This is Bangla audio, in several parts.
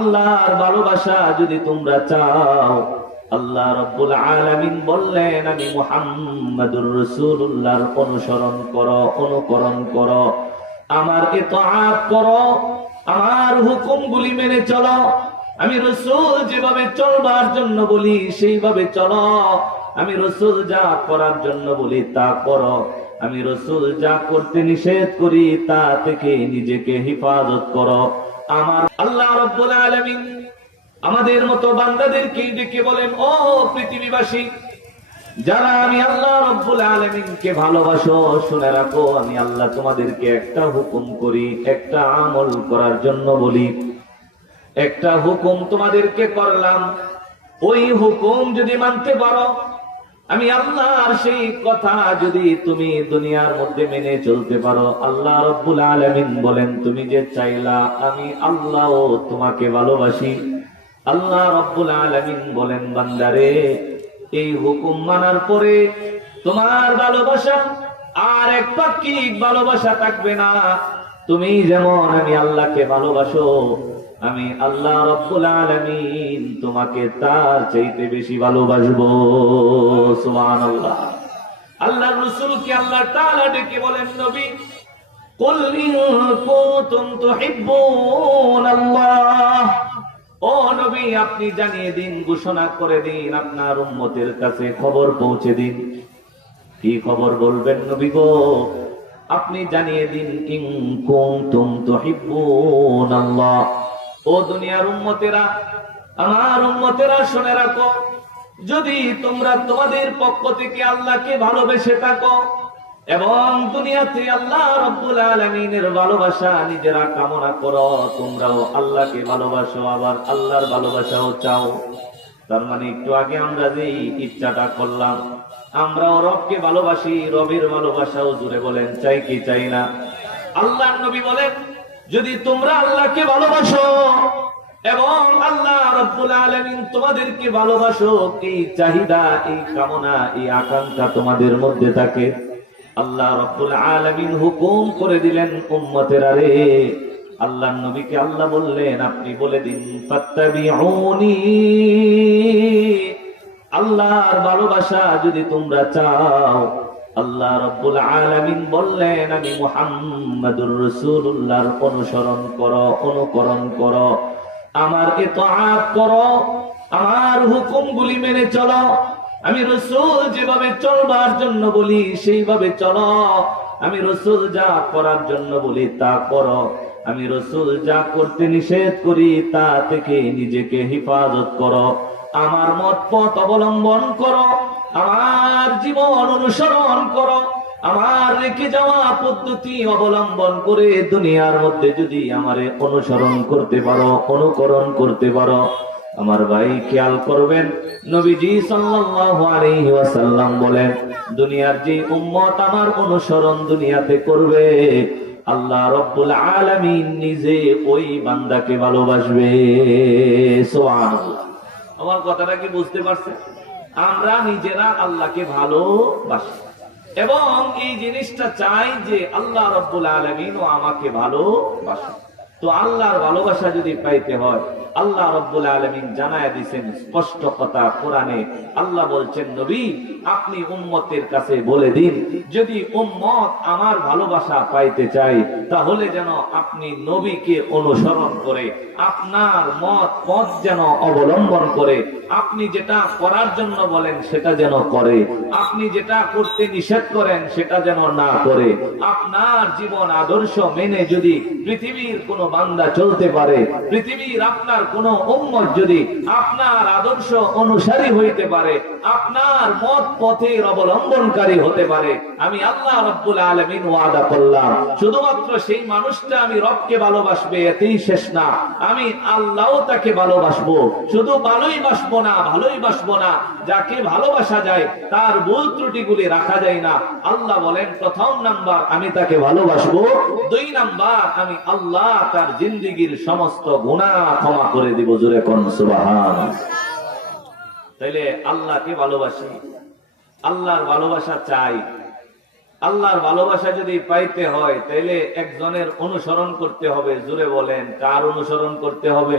আল্লাহর ভালোবাসা যদি তোমরা চাও, আল্লাহ রব্বুল আলামিন বললেন, আমি মুহাম্মাদুর রাসূলুল্লাহর অনুসরণ করো, অনুকরণ করো, আমার ইতাআত করো, আমার হুকুমগুলি মেনে চলো, আমি রসুল যেভাবে চলবার জন্য বলি সেইভাবে চলো, আমি রসুল যা করার জন্য বলি তা করো, আমি রসুল যা করতে নিষেধ করি তা থেকে নিজেকে হেফাজত করো। আমার আল্লাহ রব্বুল আলামিন আমাদের মতো বান্দাদেরকে ডেকে বলেন, ও পৃথিবীবাসী, যারা আমি আল্লাহ রব্বুল আলমিনকে ভালোবাসো, শুনে রাখো, আমি আল্লাহ তোমাদেরকে একটা হুকুম করি, একটা আমল করার জন্য বলি। একটা হুকুম তোমাদেরকে করলাম, ওই হুকুম যদি মানতে পারো আমি আল্লাহর সেই কথা যদি তুমি দুনিয়ার মধ্যে মেনে চলতে পারো, আল্লাহ রব্বুল আলমিন বলেন, তুমি যে চাইলা, আমি আল্লাহ তোমাকে ভালোবাসি। আল্লাহ রব্বুল আলমিন বলেন, বান্দারে, এই হুকুম মানার পরে তোমার ভালোবাসা আর এক পাক্ষিক ভালোবাসা থাকবে না। তুমি যেমন আমি আল্লাহকে ভালোবাসো, আমি আল্লাহ রব্বুল আলামিন তোমাকে তার চাইতে বেশি ভালোবাসবো। রাসূলকে আল্লাহ ডেকে বলেন নবী আপনি জানিয়ে দিন, ঘোষণা করে দিন, আপনার কাছে খবর পৌঁছে দিন। কি খবর বলবেন নবী গো? আপনি জানিয়ে দিন, ইন কুনতুম তুহিব্বুনাল্লাহ ও দুনিয়ার উন্মতেরা আমার উন্মতেরা শুনে রাখো যদি তোমরা তোমাদের পক্ষ থেকে আল্লাহকে ভালোবেসে থাকো এবং দুনিয়াতে আল্লাহ রব্বুল আলমিনের ভালোবাসা নিজেরা কামনা করো, তোমরাও আল্লাহকে ভালোবাসো, আবার আল্লাহর ভালোবাসাও চাও। তার মানে একটু আগে আমরা যে ইচ্ছাটা করলাম, আমরাও রবকে ভালোবাসি, রবের ভালোবাসাও জুড়ে বলেন, চাই কি চাই না? আল্লাহ নবী বলেন, যদি তোমরা আল্লাহকে ভালোবাসো এবং আল্লাহ রব্বুল আলামিন তোমাদেরকে ভালোবাসো, এই চাহিদা, এই কামনা, এই আকাঙ্ক্ষা তোমাদের মধ্যে থাকে। আল্লাহ রব্বুল আলামিন হুকুম করে দিলেন উম্মতের আরে আল্লাহ নবীকে আল্লাহ বললেন, আপনি বলে দিন, ফাত্তাবিউনি। আল্লাহর ভালোবাসা যদি তোমরা চাও, আল্লাহ রব্বুল আলামিন বললেন, আমি মুহাম্মাদুর রাসূলুল্লাহর অনুসরণ করো, অনুকরণ করো। আমার ইতাআত করো, আমার হুকুমগুলি মেনে চলো। আমি রসুল যেভাবে চলবার জন্য বলি, সেইভাবে চলো। আমি রসুল যা করার জন্য বলি, তা করো। আমি রসুল যা করতে নিষেধ করি, তা থেকে নিজেকে হেফাজত করো। আমার মত পথ অবলম্বন করো। আমার জীবন অনুসরণ করো। আমার রেখে যাওয়া পদ্ধতি অবলম্বন করে দুনিয়ার মধ্যে যদি আমারে অনুসরণ করতে পারো, অনুকরণ করতে পারো, আমার ভাই খেয়াল করবেন, নবীজি ওয়াসাল্লাম বলেন, দুনিয়ার যে উম্মত আমার অনুসরণ দুনিয়াতে করবে, আল্লাহ রব্বুল আলামিন নিজে ওই বান্দাকে ভালোবাসবে আমার কথাটা কি বুঝতে পারছেন? আমরা নিজেরা আল্লাহকে ভালোবাসি। এবং এই জিনিসটা চাই যে আল্লাহ রব্বুল আলমিন ও আমাকে ভালোবাসে তো আল্লাহর ভালোবাসা যদি পাইতে হয়, আল্লাহ রব্বুল আলমিন জানায় দিছেন স্পষ্ট কথা কোরআনে। আল্লাহ বলছেন, নবী, আপনি উম্মতের কাছে বলে দিন, যদি উম্মত আমার ভালোবাসা পাইতে চাই তাহলে যেন আপনি নবীকে অনুসরণ করে, আপনার মত, পথ যেন অবলম্বন করে, আপনি যেটা করার জন্য বলেন সেটা যেন করে, আপনি যেটা করতে নিষেধ করেন সেটা যেন না করে, আপনার জীবন আদর্শ মেনে যদি পৃথিবীর কোনো বান্দা চলতে পারে। পৃথিবীর আপনার কোন উম্মত যদি আপনার আদর্শ অনুসারী হইতে পারে, আপনার মত পথের অবলম্বনকারী হতে পারে, আমি আল্লাহ রব্বুল আলমিন ওয়াদা করলাম। শুধুমাত্র সেই মানুষটা আমি রবকে ভালোবাসবে এতেই শেষ না, আমি আল্লাহ তাকে ভালোবাসবো। শুধু ভালোই বাসবো না, ভালোই বাসবো না, যাকে ভালোবাসা যায় তার ভুল ত্রুটিগুলি রাখা যায় না। আল্লাহ বলেন, প্রথম নাম্বার আমি তাকে ভালোবাসবো, দুই নাম্বার আমি আল্লাহ তার জিন্দিগির সমস্ত গুণা ক্ষমা করে দিব, জোরে কোন সুবাহান। তাইলে আল্লাহকে ভালোবাসি? আল্লাহর ভালোবাসা চাই। আল্লাহর ভালোবাসা যদি পাইতে হয়, তাইলে একজনের অনুসরণ করতে হবে জুড়ে বলেন। কার অনুসরণ করতে হবে?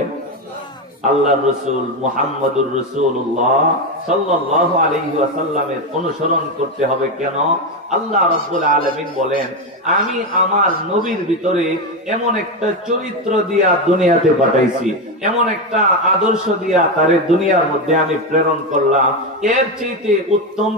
আল্লাহ রসুল, মুহাম্মদুর রসুল্লাহ সাল্লাহ আলহি আসাল্লামের অনুসরণ করতে হবে কেন? আল্লাহ রব্বুল আলমিন বলেন, আমি আমার নবীর ভিতরে এমন একটা চরিত্র দিয়া দুনিয়াতে পাঠাইছি, এমন একটা আদর্শ দিয়া তারে দুনিয়ার মধ্যে আমি প্রেরণ করলাম, এর চেয়ে উত্তম